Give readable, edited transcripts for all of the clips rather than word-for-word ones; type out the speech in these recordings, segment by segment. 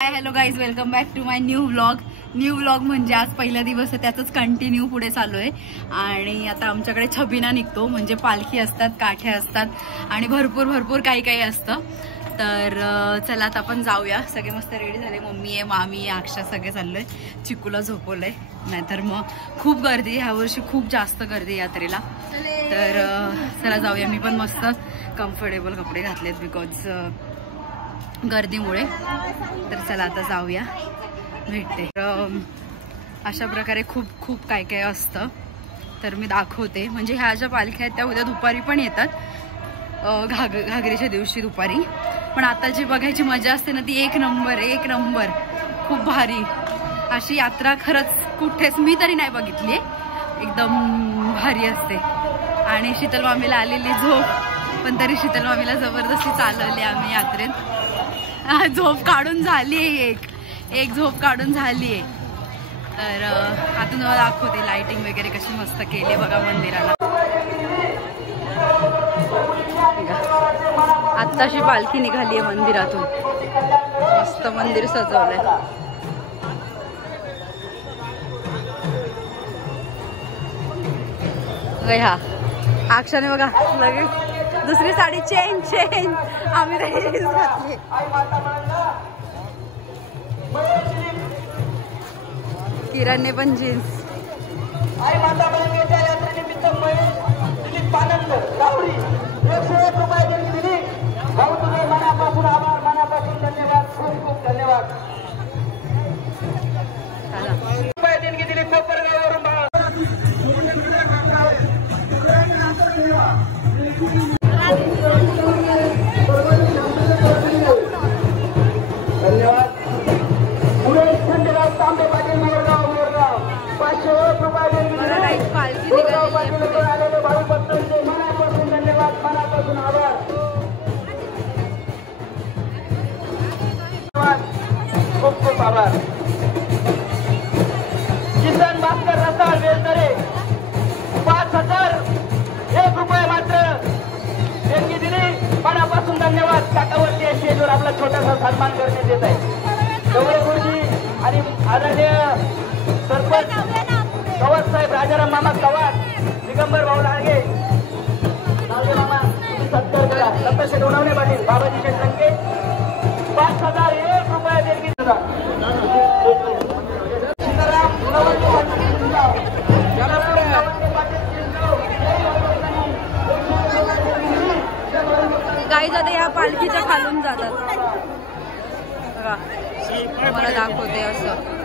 Hello guys, welcome back to my new vlog म्हणजे आज पहिला दिवस आहे, त्यातच कंटिन्यू पुढे चालू आहे. आणि आता आमच्याकडे छबिना निघतो, म्हणजे पालखी असतात, काठ्या असतात आणि भरपूर काही काही असतं. तर चला आता आपण जाऊया. सगळे मस्त रेडी झाले, मम्मी आहे, मामी आहे, अक्षा, सगळे चाललोय. चिकूला झोपवलंय, नाहीतर मग खूप गर्दी, ह्या वर्षी खूप जास्त गर्दी यात्रेला. तर चला जाऊया. मी पण मस्त कम्फर्टेबल कपडे घातलेत बिकॉज गर्दीमुळे. तर चला आता जाऊया, भेटते. अशा प्रकारे खूप काय काय असतं, तर मी दाखवते. म्हणजे ह्या ज्या पालख्या आहेत त्या उद्या दुपारी पण येतात, घागरीच्या दिवशी दुपारी. पण आता जी बघायची मजा असते ना, ती एक नंबर खूप भारी. अशी यात्रा खरंच कुठेच मी तरी नाही बघितली, एकदम भारी असते. आणि शीतल मामीला आलेली झोप, पण तरी शीतल मामीला जबरदस्ती चालवली आम्ही यात्रेत. झोप काढून झाली, एक झोप काढून झालीये. तर आता तुम्हाला दाखवते लाइटिंग वगैरे कशी मस्त केली बघा मंदिराला. आत्ताशी पालखी निघाली आहे मंदिरातून, मस्त मंदिर सजवलंय. ह्या अक्षाने बघा लगेच दुसरी साडी चेंज आम्ही घातली. किरणने पण जीन्स. खूप आभार. किसन भास्कर रसाळ वेलतरे 5,001 रुपये मात्र देणगी दिली. मनापासून धन्यवाद. काटावरती स्टेजवर आपला छोटासा सन्मान करण्यात येत आहे. गौरव गुरुजी आणि आदरणीय सरपंच कवच साहेब, राजाराम मामा कवाड, दिगंबर भाऊ लाडगे मामा, सत्तर करा. सत्तरशे डोणावणे पाटील, बाबाजी शेटलंके 5,001 रुपये देणगी. गाईज आता या पालखीच्या खालून जातात बघा, मला दाखवते असं.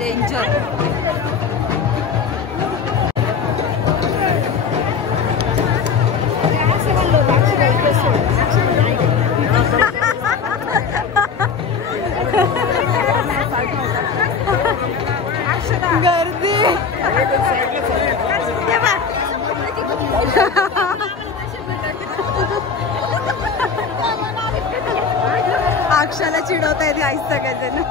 डेंजर. गर्दी. अक्षाला चिडवता येते आईस सगळ्याजण.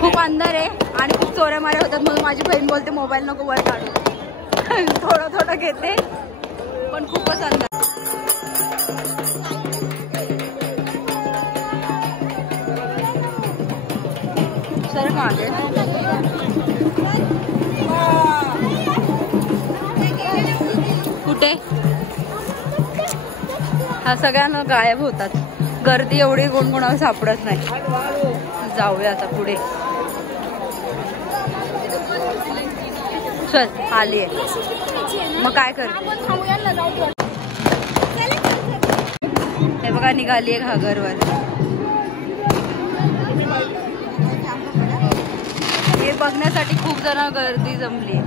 खूप अंधार आहे आणि खूप चोऱ्या माऱ्या होतात म्हणून माझी बहीण बोलते मोबाईल नको वर काढू. थोडं थोडं घेते पण खूपच अंधार. सर मागे कुठे हा सगळ्यांना गायब होतात. गर्दी एवढी कोण कोणाला सापडत नाही. जाऊया आता पुढे. चल आली आहे मग काय कर. हे बघा निघाली आहे घागरवर. हे बघण्यासाठी खूप जण गर्दी जमली.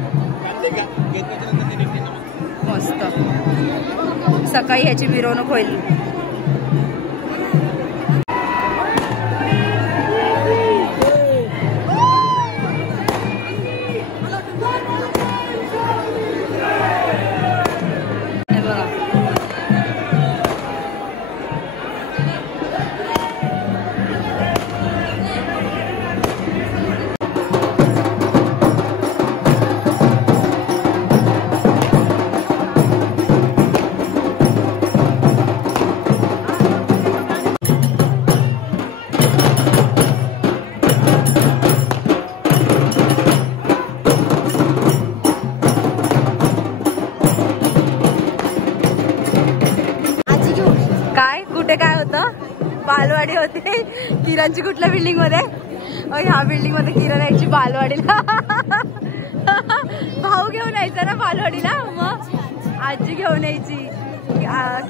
मस्त सकाळी ह्याची मिरवणूक होईल. काय होतं बालवाडी होते. किरणची कुठल्या बिल्डिंग मध्ये. ह्या बिल्डिंग मध्ये किरण यायची बालवाडीला. भाऊ घेऊन यायचा ना बालवाडीला. मग आजी घेऊन यायची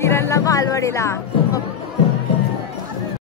किरणला बालवाडीला.